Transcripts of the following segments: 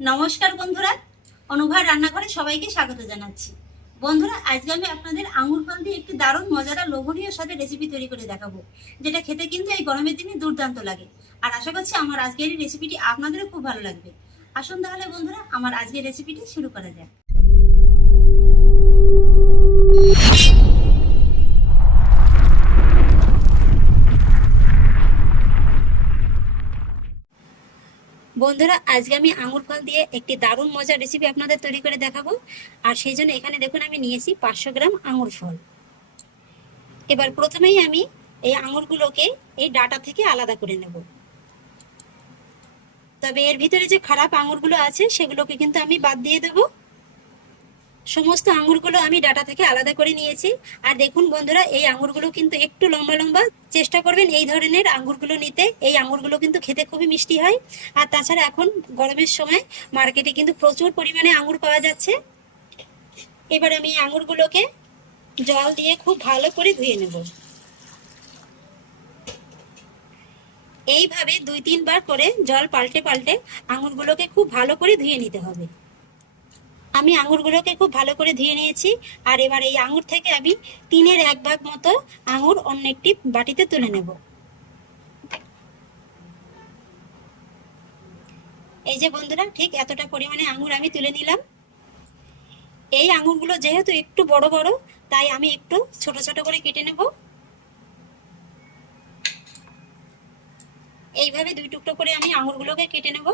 নমস্কার বন্ধুরা অনুভার রান্নাঘরে সবাইকে স্বাগত জানাচ্ছি। বন্ধুরা, আজকে আমি আপনাদের আঙুর ফল দিয়ে একটি দারুণ মজাদার লোভনীয় স্বাদের রেসিপি তৈরি করে দেখাবো, যেটা খেতে কিন্তু এই গরমের দিনে দুর্দান্ত লাগে। আর আশা করছি আমার আজকের এই রেসিপিটি আপনাদেরও খুব ভালো লাগবে। আসুন তাহলে বন্ধুরা, আমার আজকের রেসিপিটি শুরু করা যাক। বন্ধুরা, আজকে আমি আঙুর ফল দিয়ে একটি দারুণ মজার রেসিপি আপনাদের তৈরি করে দেখাবো। আর সেই জন্য এখানে দেখুন, আমি নিয়েছি পাঁচশো গ্রাম আঙুর ফল। এবার প্রথমেই আমি এই আঙুরগুলোকে এই ডাটা থেকে আলাদা করে নেব। তবে এর ভিতরে যে খারাপ আঙুরগুলো আছে, সেগুলোকে কিন্তু আমি বাদ দিয়ে দেব। সমস্ত আঙুরগুলো আমি ডাটা থেকে আলাদা করে নিয়েছি। আর দেখুন বন্ধুরা, এই আঙুরগুলো কিন্তু একটু লম্বা লম্বা চেষ্টা করবেন এই ধরনের আঙুরগুলো নিতে। এই আঙুরগুলো কিন্তু খেতে খুবই মিষ্টি হয়। আর তাছাড়া এখন গরমের সময় মার্কেটে কিন্তু প্রচুর পরিমাণে আঙুর পাওয়া যাচ্ছে। এবার আমি এই আঙুরগুলোকে জল দিয়ে খুব ভালো করে ধুয়ে নেব। এইভাবে দুই তিনবার করে জল পাল্টে পাল্টে আঙুরগুলোকে খুব ভালো করে ধুয়ে নিতে হবে। আমি আঙুরগুলোকে খুব ভালো করে ধুয়ে নিয়েছি। আর এবার এই আঙুর থেকে আমি তিনের এক ভাগ মতো আঙুর অন্য একটি বাটিতে তুলে নেব। এই যে বন্ধুরা, ঠিক এতটা পরিমাণে আঙুর আমি তুলে নিলাম। এই আঙুরগুলো যেহেতু একটু বড় বড়, তাই আমি একটু ছোট ছোট করে কেটে নেব। এইভাবে দুই টুকরো করে আমি আঙুরগুলোকে কেটে নেব।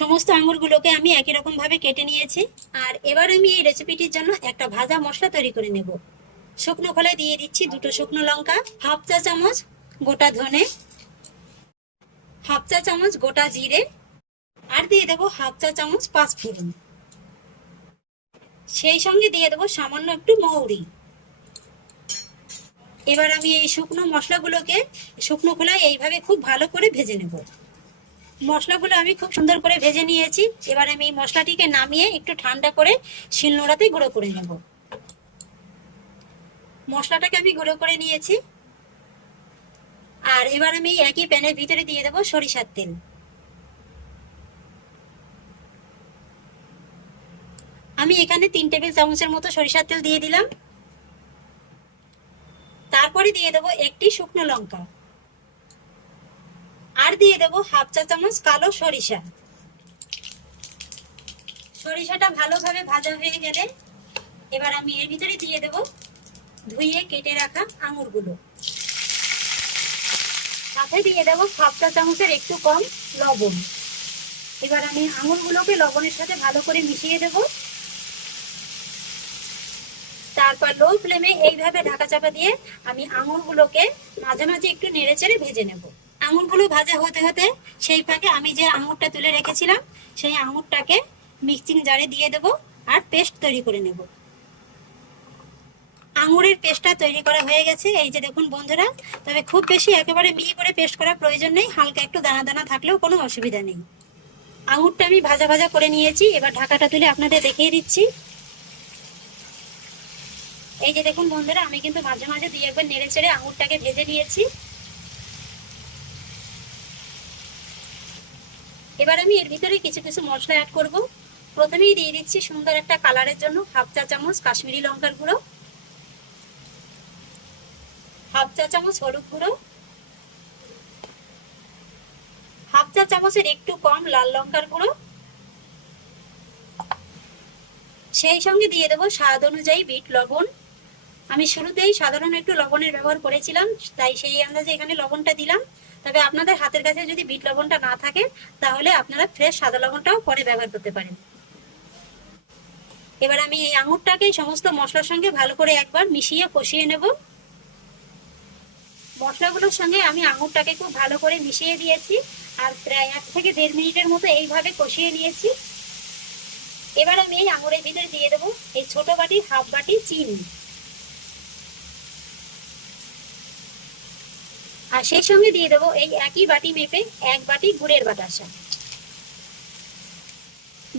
সমস্ত আঙুরগুলোকে আমি একই রকম ভাবে কেটে নিয়েছি। আর এবার আমি এই রেসিপিটির জন্য একটা ভাজা মশলা তৈরি করে নেব। শুকনো খোলায় দিয়ে দিচ্ছি দুটো শুকনো লঙ্কা, হাফ চা চামচ গোটা ধনে, হাফ চা চামচ গোটা জিরে, আর দিয়ে দেবো হাফ চা চামচ পাঁচ ফোড়ন সেই সঙ্গে দিয়ে দেবো সামান্য একটু মৌরি। এবার আমি এই শুকনো মশলাগুলোকে শুকনো খোলায় এইভাবে খুব ভালো করে ভেজে নেব। মশলাগুলো আমি খুব সুন্দর করে ভেজে নিয়েছি। এবার আমি এই মশলাটিকে নামিয়ে একটু ঠান্ডা করে শিলনোড়াতে গুঁড়ো করে নেব। মশলাটাকে আমি গুঁড়ো করে নিয়েছি। আর এবার আমি একই প্যানের ভিতরে দিয়ে দেবো সরিষার তেল। আমি এখানে তিন টেবিল চামচের মতো সরিষার তেল দিয়ে দিলাম। তারপরে দিয়ে দেবো একটি শুকনো লঙ্কা। আর দিয়ে দেবো হাফ চা চামচ কালো সরিষা। সরিষাটা ভালোভাবে ভাজা হয়ে গেলে এবার আমি এর ভিতরে দিয়ে দেব ধুয়ে কেটে রাখা আঙুরগুলো। সাথে দিয়ে দেবো হাফ চা চামচের একটু কম লবণ। এবার আমি আঙুরগুলোকে লবণের সাথে ভালো করে মিশিয়ে দেব। তারপর লো ফ্লেমে এইভাবে ঢাকা চাপা দিয়ে আমি আঙুরগুলোকে মাঝে মাঝে একটু নেড়ে চেড়ে ভেজে নেব। আঙুরগুলো ভাজা হতে হতে সেই ফাঁকে আমি যে আঙুরটা তুলে রেখেছিলাম, সেই আঙুরটাকে মিক্সিং জারে দিয়ে দেব আর পেস্ট তৈরি করে নেব। আঙুরের পেস্টটা তৈরি করা হয়ে গেছে। এই যে দেখুন বন্ধুরা, তবে খুব বেশি একেবারে মিহি করে পেস্ট করার প্রয়োজন নেই, হালকা একটু দানা দানা থাকলেও কোনো অসুবিধা নেই। আঙুরটা আমি ভাজা ভাজা করে নিয়েছি, এবার ঢাকাটা তুলে আপনাদের দেখিয়ে দিচ্ছি। এই যে দেখুন বন্ধুরা, আমি কিন্তু মাঝে মাঝে দুই একবার নেড়ে চেড়ে আঙুরটাকে ভেজে নিয়েছি। এবার আমি এর ভিতরে কিছু কিছু মশলা অ্যাড করব। প্রথমেই দিয়ে দিচ্ছি সুন্দর একটা কালারের জন্য হাফ চা চামচ কাশ্মীরি লঙ্কার গুঁড়ো হাফ চা চামচ হলুদ গুঁড়ো হাফ চা চামচের একটু কম লাল লঙ্কার গুঁড়ো। সেই সঙ্গে দিয়ে দেবো স্বাদ অনুযায়ী বিট লবণ। আমি শুরুতেই সাধারণ একটু লবণের ব্যবহার করেছিলাম, তাই সেই আন্দাজে এখানে লবণটা দিলাম। তবে আপনাদের হাতের কাছে যদি বিট লবণটা না থাকে, তাহলে আপনারা ফ্রেশ সাদা লবণটাও পরে ব্যবহার করতে পারেন। এবার আমি এই আঙুরটাকে সমস্ত মশলার সঙ্গে ভালো করে একবার মিশিয়ে কষিয়ে নেব। মশলাগুলোর সঙ্গে আমি আঙুরটাকে খুব ভালো করে মিশিয়ে দিয়েছি, আর প্রায় এক থেকে দেড় মিনিটের মতো এইভাবে কষিয়ে নিয়েছি। এবার আমি এই আঙুরের ভিতরে দিয়ে দেবো এই ছোট বাটি হাফ বাটি চিনি। আর সেই সঙ্গে দিয়ে দেবো এই একই বাটি মেপে এক বাটি গুড়ের বাতাসা।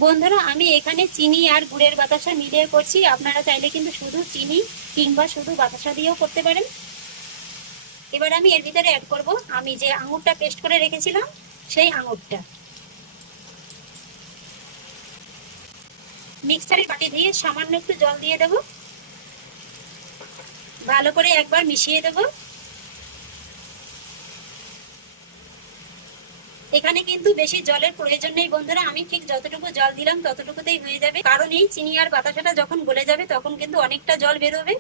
বন্ধুরা, আমি এখানে চিনি আর গুড়ের বাতাসা মিলিয়ে করছি। আপনারা চাইলে কিন্তু শুধু চিনি কিংবা শুধু বাতাসা দিয়েও করতে পারেন। এবার আমি এর ভিতরে অ্যাড করব। আমি যে আঙুরটা পেস্ট করে রেখেছিলাম, সেই আঙুরটা। মিক্সচারের বাটি দিয়ে সামান্য একটু জল দিয়ে দেব। ভালো করে একবার মিশিয়ে দেব। এখানে কিন্তু বেশি জলের প্রয়োজন নেই বন্ধুরা। আমি ঠিক যতটুকু জল দিলাম ততটুকুতেই হয়ে যাবে। কারণ এই চিনি আর বাতাসাটা যখন গলে যাবে, তখন কিন্তু অনেকটা জল বেরোবে।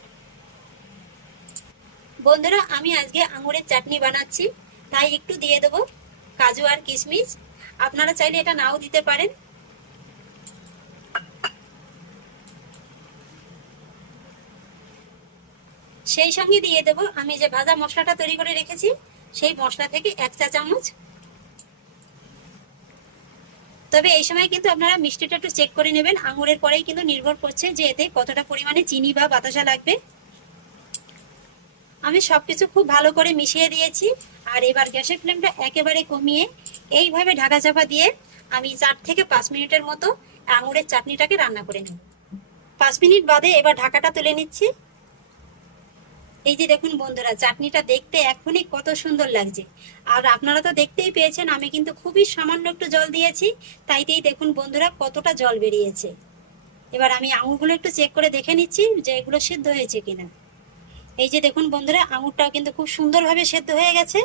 বন্ধুরা, আমি আজকে আঙুরের চাটনি বানাচ্ছি। তাই একটু দিয়ে দেবো কাজু আর কিশমিশ। আপনারা চাইলে এটা নাও দিতে পারেন। সেই সঙ্গে দিয়ে দেবো আমি যে ভাজা মশলাটা তৈরি করে রেখেছি, সেই মশলা থেকে এক চা চামচ তবে এই সময় কিন্তু আপনারা মিষ্টিটা একটু চেক করে নেবেন। আঙুরের পরেই কিন্তু নির্ভর করছে যে এতে কতটা পরিমাণে চিনি বা বাতাসা লাগবে। আমি সবকিছু খুব ভালো করে মিশিয়ে দিয়েছি। আর এবার গ্যাসের ফ্লেমটা একেবারে কমিয়ে এইভাবে ঢাকা চাপা দিয়ে আমি চার থেকে পাঁচ মিনিটের মতো আঙুরের চাটনিটাকে রান্না করে নেব। পাঁচ মিনিট বাদে এবার ঢাকাটা তুলে নিচ্ছি। এই যে দেখুন বন্ধুরা, চাটনিটা দেখতে এখনই কত সুন্দর লাগছে। আর আপনারা তো দেখতেই পেয়েছেন, আমি কিন্তু খুবই সামান্য একটু জল দিয়েছি, তাইতেই দেখুন বন্ধুরা কতটা জল বেরিয়েছে। এবার আমি আঙুরগুলো একটু চেক করে দেখে নিচ্ছি যে এগুলো সেদ্ধ হয়েছে কিনা। এই যে দেখুন বন্ধুরা, আঙুরটাও কিন্তু খুব সুন্দরভাবে সেদ্ধ হয়ে গেছে।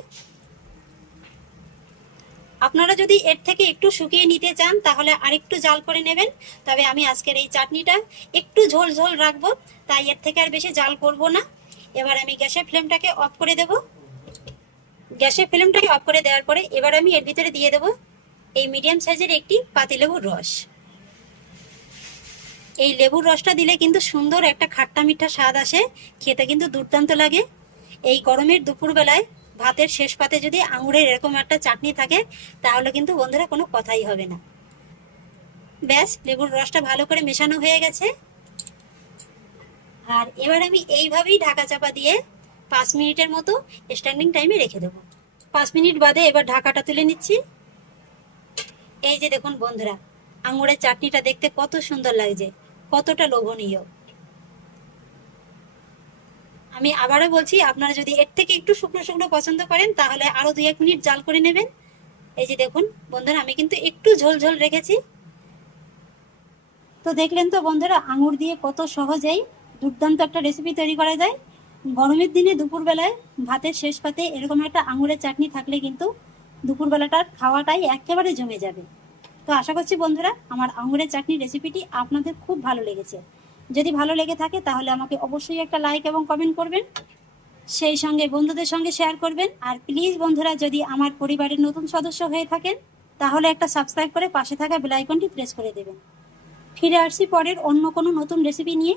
আপনারা যদি এর থেকে একটু শুকিয়ে নিতে চান, তাহলে আরেকটু জাল করে নেবেন। তবে আমি আজকের এই চাটনিটা একটু ঝোল ঝোল রাখব, তাই এর থেকে আর বেশি জাল করব না। এবার আমি গ্যাসের ফ্লেমটাকে অফ করে দেব। গ্যাসের ফ্লেমটাকে অফ করে দেওয়ার পরে এবার আমি এর ভিতরে দিয়ে দেব এই মিডিয়াম সাইজের একটি পাতিলেবুর রস। এই লেবুর রসটা দিলে কিন্তু সুন্দর একটা খাট্টা মিঠা স্বাদ আসে, খেতে কিন্তু দুর্দান্ত লাগে। এই গরমের দুপুরবেলায় ভাতের শেষ পাতে যদি আঙুরের এরকম একটা চাটনি থাকে, তাহলে কিন্তু বন্ধুরা কোনো কথাই হবে না। ব্যাস, লেবুর রসটা ভালো করে মেশানো হয়ে গেছে। আর এবার আমি এইভাবেই ঢাকা চাপা দিয়ে পাঁচ মিনিটের মতো স্ট্যান্ডিং টাইমে রেখে দেবো। পাঁচ মিনিট বাদে এবার ঢাকাটা তুলে নিচ্ছি। এই যে দেখুন বন্ধুরা, আঙুরের চাটনিটা দেখতে কত সুন্দর লাগছে, কতটা লোভনীয়। আমি আবারও বলছি, আপনারা যদি এর থেকে একটু শুকনো শুকনো পছন্দ করেন, তাহলে আরও দুই এক মিনিট জাল করে নেবেন। এই যে দেখুন বন্ধুরা, আমি কিন্তু একটু ঝোল ঝোল রেখেছি। তো দেখলেন তো বন্ধুরা, আঙুর দিয়ে কত সহজেই দুর্দান্ত একটা রেসিপি তৈরি করা যায়। গরমের দিনে দুপুরবেলায় ভাতের শেষ পাতে এরকম একটা আঙুরের চাটনি থাকলে কিন্তু দুপুরবেলাটার খাওয়াটাই একেবারে জমে যাবে। তো আশা করছি বন্ধুরা, আমার আঙুরের চাটনি রেসিপিটি আপনাদের খুব ভালো লেগেছে। যদি ভালো লেগে থাকে তাহলে আমাকে অবশ্যই একটা লাইক এবং কমেন্ট করবেন। সেই সঙ্গে বন্ধুদের সঙ্গে শেয়ার করবেন। আর প্লিজ বন্ধুরা, যদি আমার পরিবারের নতুন সদস্য হয়ে থাকেন, তাহলে একটা সাবস্ক্রাইব করে পাশে থাকা বেল আইকনটি প্রেস করে দেবেন। ফিরে আসছি পরের অন্য কোনো নতুন রেসিপি নিয়ে।